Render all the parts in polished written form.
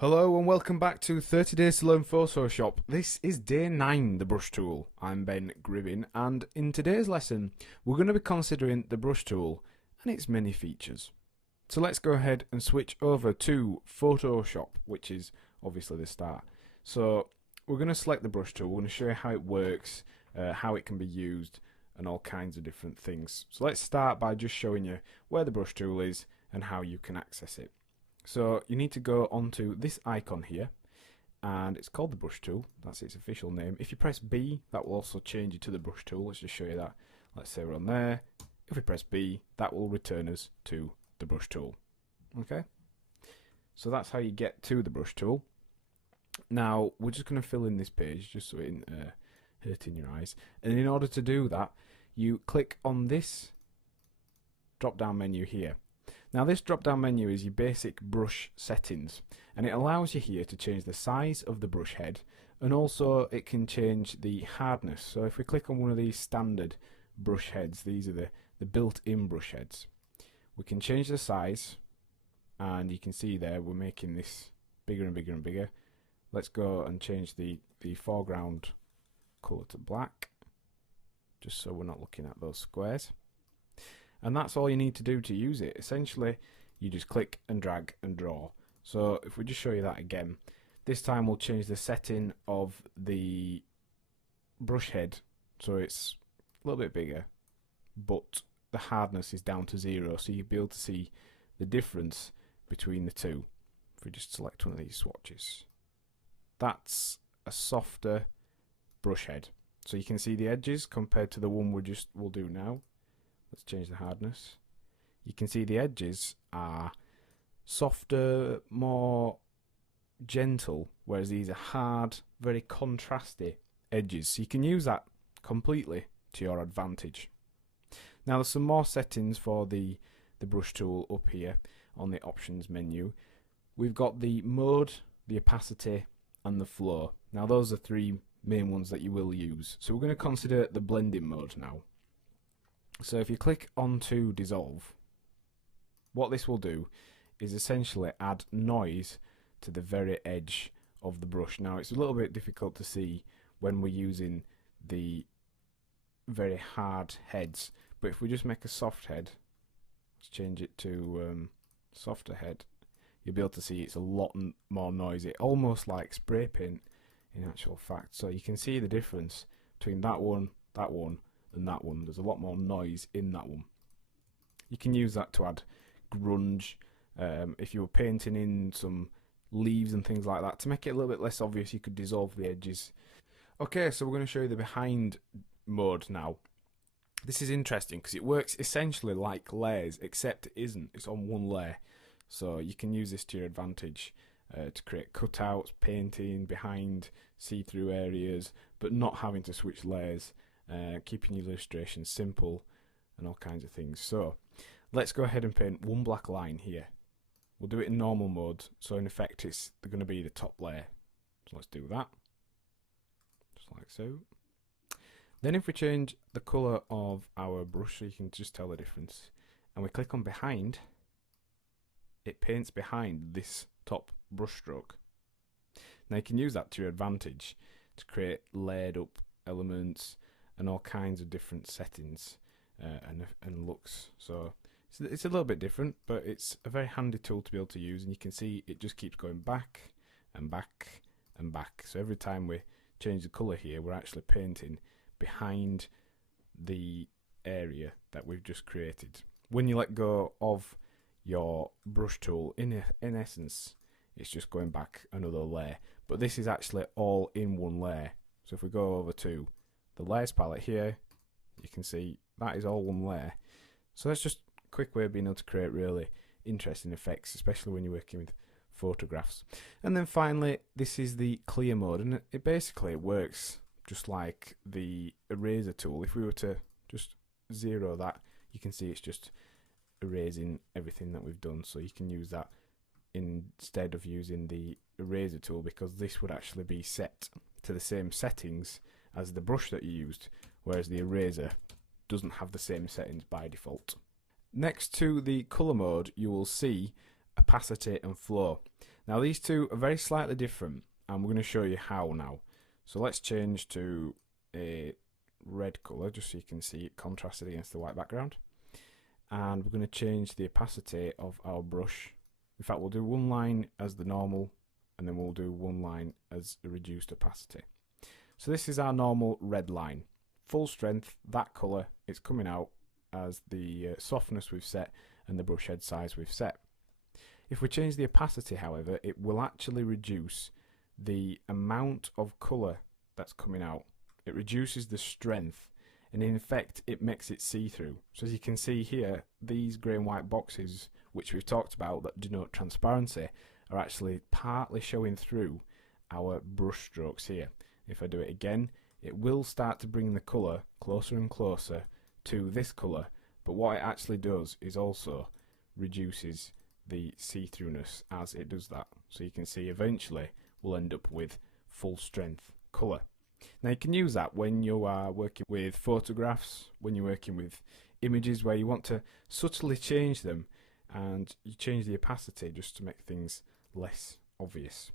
Hello and welcome back to 30 Days to Learn Photoshop. This is day 9, the brush tool. I'm Ben Gribbin, and in today's lesson we're going to be considering the brush tool and its many features. So let's go ahead and switch over to Photoshop, which is obviously the start. So we're going to select the brush tool, we're going to show you how it works, how it can be used, and all kinds of different things. So let's start by just showing you where the brush tool is and how you can access it. So you need to go onto this icon here, and it's called the brush tool. That's its official name. If you press B, that will also change you to the brush tool. Let's just show you that. Let's say we're on there. If we press B, that will return us to the brush tool. Okay, so that's how you get to the brush tool. Now we're just going to fill in this page just so it isn't hurting your eyes, and in order to do that you click on this drop down menu here. Now this drop down menu is your basic brush settings, and it allows you here to change the size of the brush head, and also it can change the hardness. So if we click on one of these standard brush heads, these are the built-in brush heads, we can change the size, and you can see there we're making this bigger and bigger and bigger. Let's go and change the foreground colour to black, just so we're not looking at those squares. And that's all you need to do to use it. Essentially, you just click and drag and draw. So if we just show you that again, this time we'll change the setting of the brush head so it's a little bit bigger, but the hardness is down to 0, so you'll be able to see the difference between the two. If we just select one of these swatches, that's a softer brush head. So you can see the edges compared to the one we'll do now. Let's change the hardness. You can see the edges are softer, more gentle, whereas these are hard, very contrasty edges. So you can use that completely to your advantage. Now there's some more settings for the brush tool up here on the options menu. We've got the mode, the opacity, and the flow. Now those are three main ones that you will use. So we're going to consider the blending mode now. So if you click onto dissolve, what this will do is essentially add noise to the very edge of the brush. Now it's a little bit difficult to see when we're using the very hard heads, but if we just make a soft head, let's change it to softer head, you'll be able to see it's a lot more noisy, almost like spray paint in actual fact. So you can see the difference between that one, and that one. There's a lot more noise in that one. You can use that to add grunge, if you were painting in some leaves and things like that. To make it a little bit less obvious, you could dissolve the edges. Okay, so we're going to show you the behind mode now. This is interesting because it works essentially like layers, except it isn't. It's on one layer. So you can use this to your advantage to create cutouts, painting behind see-through areas, but not having to switch layers. Keeping your illustrations simple and all kinds of things. So let's go ahead and paint one black line here. We'll do it in normal mode, so in effect it's going to be the top layer. So let's do that, just like so. Then if we change the colour of our brush so you can just tell the difference, and we click on behind, it paints behind this top brush stroke. Now you can use that to your advantage to create layered up elements and all kinds of different settings and looks. So it's a little bit different, but it's a very handy tool to be able to use, and you can see it just keeps going back and back and back. So every time we change the colour here, we're actually painting behind the area that we've just created. When you let go of your brush tool, in essence it's just going back another layer, but this is actually all in one layer. So if we go over to the layers palette here, you can see that is all one layer. So that's just a quick way of being able to create really interesting effects, especially when you're working with photographs. And then finally, this is the clear mode, and it basically works just like the eraser tool. If we were to just zero that, you can see it's just erasing everything that we've done. So you can use that instead of using the eraser tool, because this would actually be set to the same settings as the brush that you used, whereas the eraser doesn't have the same settings by default. Next to the colour mode, you will see opacity and flow. Now these two are very slightly different, and we're going to show you how now. So let's change to a red colour just so you can see it contrasted against the white background. And we're going to change the opacity of our brush. In fact, we'll do one line as the normal, and then we'll do one line as a reduced opacity. So this is our normal red line. Full strength, that colour, it's coming out as the softness we've set and the brush head size we've set. If we change the opacity, however, it will actually reduce the amount of colour that's coming out. It reduces the strength, and in effect it makes it see-through. So as you can see here, these grey and white boxes which we've talked about that denote transparency are actually partly showing through our brush strokes here. If I do it again, it will start to bring the colour closer and closer to this colour, but what it actually does is also reduces the see-throughness as it does that. So you can see eventually we'll end up with full strength colour. Now you can use that when you are working with photographs, when you're working with images where you want to subtly change them, and you change the opacity just to make things less obvious.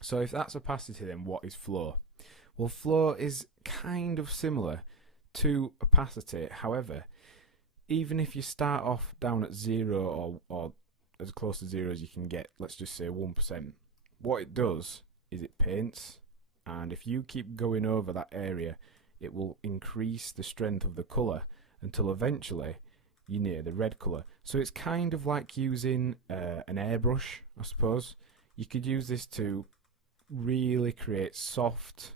So if that's opacity, then what is flow? Well, flow is kind of similar to opacity. However, even if you start off down at 0 or as close to 0 as you can get, let's just say 1%, what it does is it paints, and if you keep going over that area, it will increase the strength of the colour until eventually you're near the red colour. So it's kind of like using an airbrush, I suppose. You could use this to really create soft,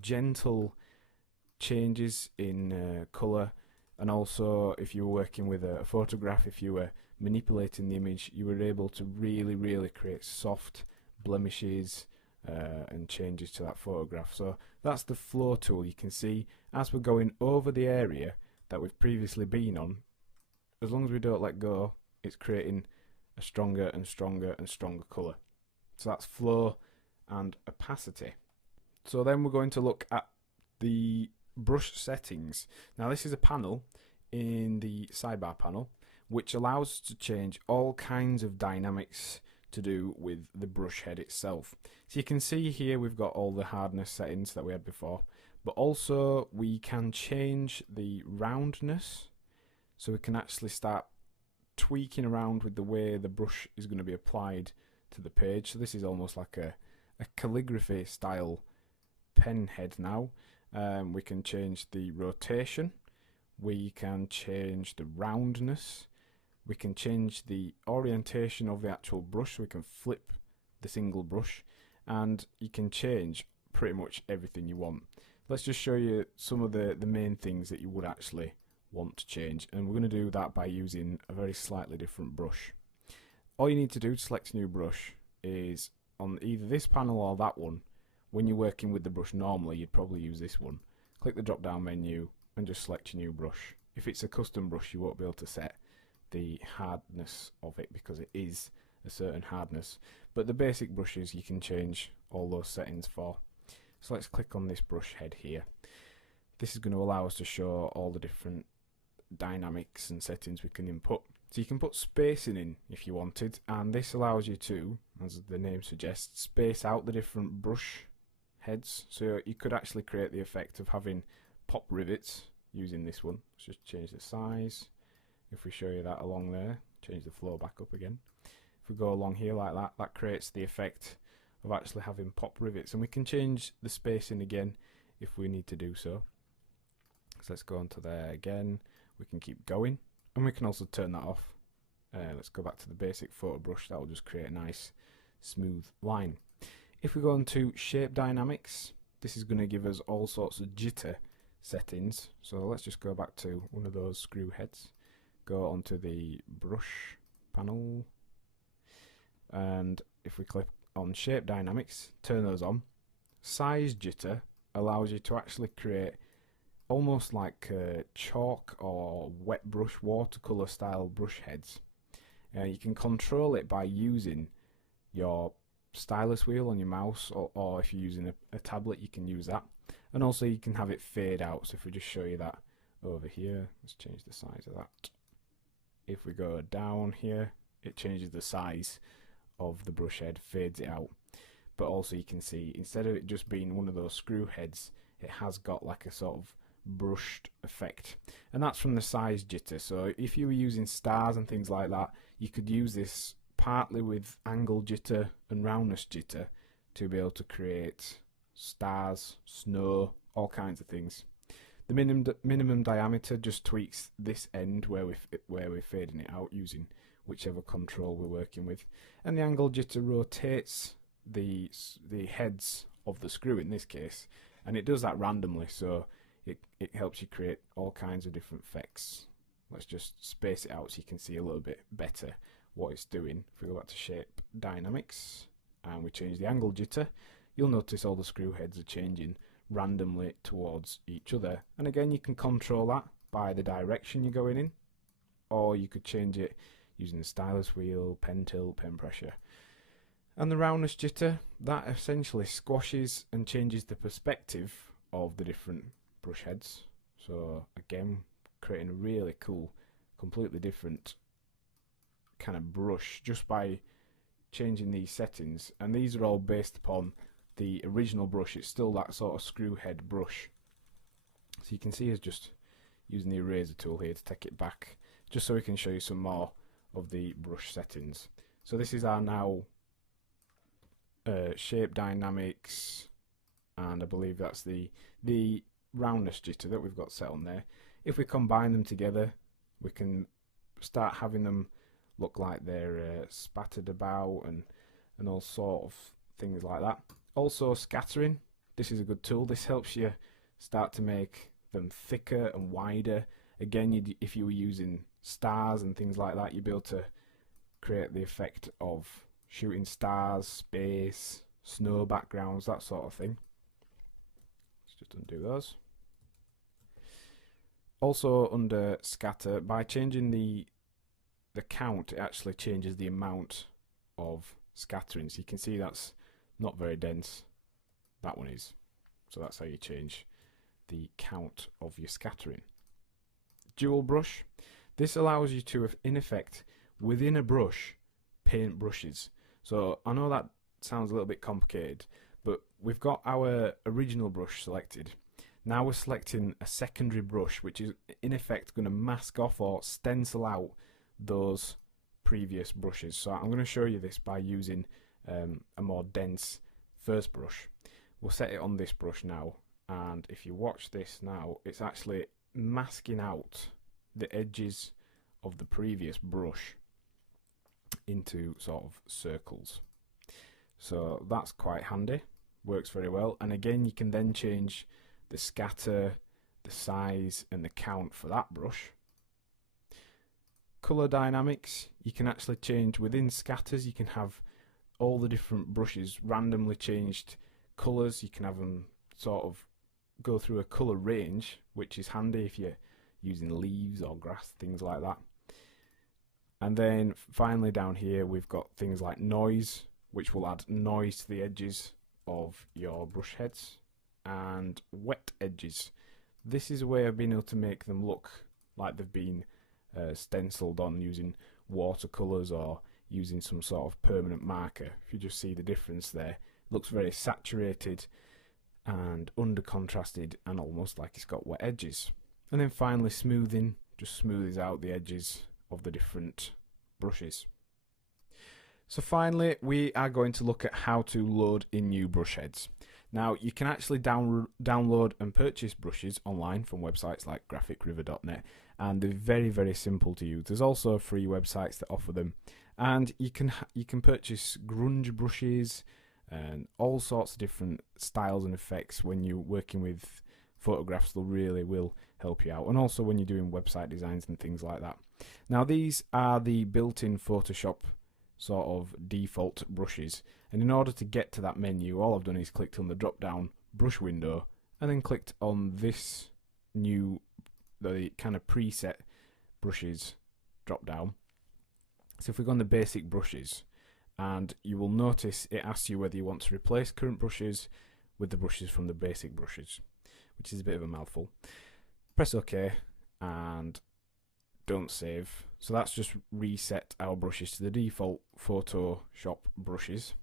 gentle changes in colour, and also if you were working with a photograph, if you were manipulating the image, you were able to really create soft blemishes and changes to that photograph. So that's the flow tool. You can see as we're going over the area that we've previously been on, as long as we don't let go, it's creating a stronger and stronger and stronger colour. So that's flow and opacity. So then we're going to look at the brush settings. Now this is a panel in the sidebar panel which allows us to change all kinds of dynamics to do with the brush head itself. So you can see here we've got all the hardness settings that we had before, but also we can change the roundness, so we can actually start tweaking around with the way the brush is going to be applied to the page. So this is almost like a calligraphy style pen head now. We can change the rotation, we can change the roundness, we can change the orientation of the actual brush, so we can flip the single brush, and you can change pretty much everything you want. Let's just show you some of the main things that you would actually want to change, and we're going to do that by using a very slightly different brush. All you need to do to select a new brush is on either this panel or that one. When you're working with the brush normally, you'd probably use this one. Click the drop down menu and just select your new brush. If it's a custom brush, you won't be able to set the hardness of it because it is a certain hardness, but the basic brushes you can change all those settings for. So let's click on this brush head here. This is going to allow us to show all the different dynamics and settings we can input. So you can put spacing in if you wanted, and this allows you to, as the name suggests, space out the different brush heads. So you could actually create the effect of having pop rivets using this one. Let's just change the size. If we show you that along there, change the flow back up again. If we go along here like that, that creates the effect of actually having pop rivets, and we can change the spacing again if we need to do so. So let's go onto there again. We can keep going, and we can also turn that off. Let's go back to the basic photo brush. That will just create a nice smooth line. If we go into shape dynamics, this is going to give us all sorts of jitter settings. So let's just go back to one of those screw heads, go onto the brush panel, and if we click on shape dynamics, turn those on. Size jitter allows you to actually create almost like chalk or wet brush watercolor style brush heads. You can control it by using your stylus wheel on your mouse, or if you're using a tablet, you can use that. And also you can have it fade out. So if we just show you that over here, let's change the size of that. If we go down here, it changes the size of the brush head fades it out. But also you can see, instead of it just being one of those screw heads, it has got like a sort of brushed effect. And that's from the size jitter. So if you were using stars and things like that, you could use this partly with angle jitter and roundness jitter to be able to create stars, snow, all kinds of things. The minimum diameter just tweaks this end where we're fading it out using whichever control we're working with, and the angle jitter rotates the heads of the screw in this case, and it does that randomly, so it helps you create all kinds of different effects. Let's just space it out so you can see a little bit better what it's doing. If we go back to shape dynamics and we change the angle jitter, you'll notice all the screw heads are changing randomly towards each other. And again, you can control that by the direction you're going in, or you could change it using the stylus wheel, pen tilt, pen pressure. And the roundness jitter, that essentially squashes and changes the perspective of the different brush heads. So again, creating a really cool, completely different kind of brush just by changing these settings. And these are all based upon the original brush. It's still that sort of screw head brush. So you can see us just using the eraser tool here to take it back, just so we can show you some more of the brush settings. So this is our now shape dynamics, and I believe that's the roundness jitter that we've got set on there. If we combine them together, we can start having them look like they're spattered about and all sort of things like that. Also scattering, this is a good tool. This helps you start to make them thicker and wider. Again, if you were using stars and things like that, you'd be able to create the effect of shooting stars, space, snow backgrounds, that sort of thing. Let's just undo those. Also under scatter, by changing the count, it actually changes the amount of scattering. So you can see that's not very dense. That one is. So that's how you change the count of your scattering. Dual brush. This allows you to, in effect, within a brush, paint brushes. So I know that sounds a little bit complicated, but we've got our original brush selected. Now we're selecting a secondary brush, which is in effect going to mask off or stencil out those previous brushes. So I'm going to show you this by using a more dense first brush. We'll set it on this brush now, and if you watch this now, it's actually masking out the edges of the previous brush into sort of circles. So that's quite handy, works very well. And again, you can then change the scatter, the size and the count for that brush. Color dynamics, you can actually change within scatters. You can have all the different brushes randomly changed colors. You can have them sort of go through a color range, which is handy if you're using leaves or grass, things like that. And then finally down here we've got things like noise, which will add noise to the edges of your brush heads, and wet edges. This is a way of being able to make them look like they've been stenciled on using watercolors or using some sort of permanent marker. If you just see the difference there, it looks very saturated and under contrasted and almost like it's got wet edges. And then finally smoothing, just smooths out the edges of the different brushes. So finally we are going to look at how to load in new brush heads. Now you can actually download and purchase brushes online from websites like graphicriver.net, and they're very, very simple to use. There's also free websites that offer them, and you can purchase grunge brushes and all sorts of different styles and effects. When you're working with photographs, they really will help you out, and also when you're doing website designs and things like that. Now these are the built-in Photoshop sort of default brushes, and in order to get to that menu, all I've done is clicked on the drop down brush window and then clicked on this new, the kind of preset brushes drop down. So if we go on the basic brushes, and you will notice it asks you whether you want to replace current brushes with the brushes from the basic brushes, which is a bit of a mouthful. Press OK, and don't save. So that's just reset our brushes to the default Photoshop brushes.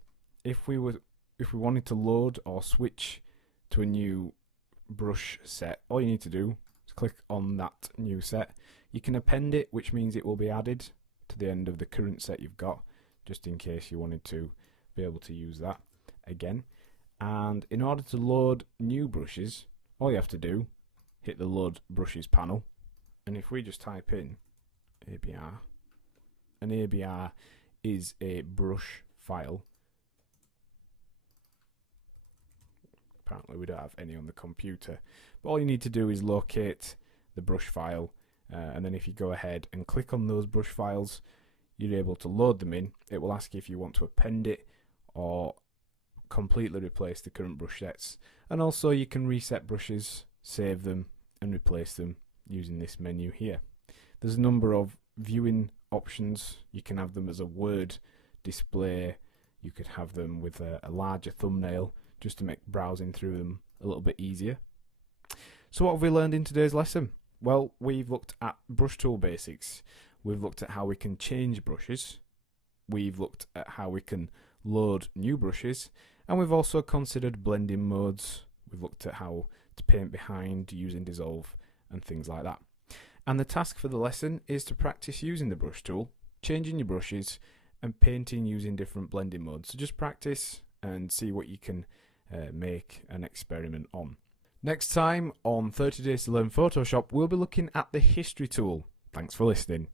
If we wanted to load or switch to a new brush set, all you need to do is click on that new set. You can append it, which means it will be added to the end of the current set you've got, just in case you wanted to be able to use that again. And in order to load new brushes, all you have to do, hit the load brushes panel, and if we just type in ABR, an ABR is a brush file. Apparently we don't have any on the computer, but all you need to do is locate the brush file, and then if you go ahead and click on those brush files, you're able to load them in. It will ask you if you want to append it or completely replace the current brush sets, and also you can reset brushes, save them and replace them using this menu here. There's a number of viewing options. You can have them as a word display, you could have them with a larger thumbnail just to make browsing through them a little bit easier. So what have we learned in today's lesson? Well, we've looked at brush tool basics, we've looked at how we can change brushes, we've looked at how we can load new brushes, and we've also considered blending modes. We've looked at how to paint behind using dissolve and things like that. And the task for the lesson is to practice using the brush tool, changing your brushes and painting using different blending modes. So just practice and see what you can make an experiment on. Next time on 30 Days to Learn Photoshop, we'll be looking at the history tool. Thanks for listening.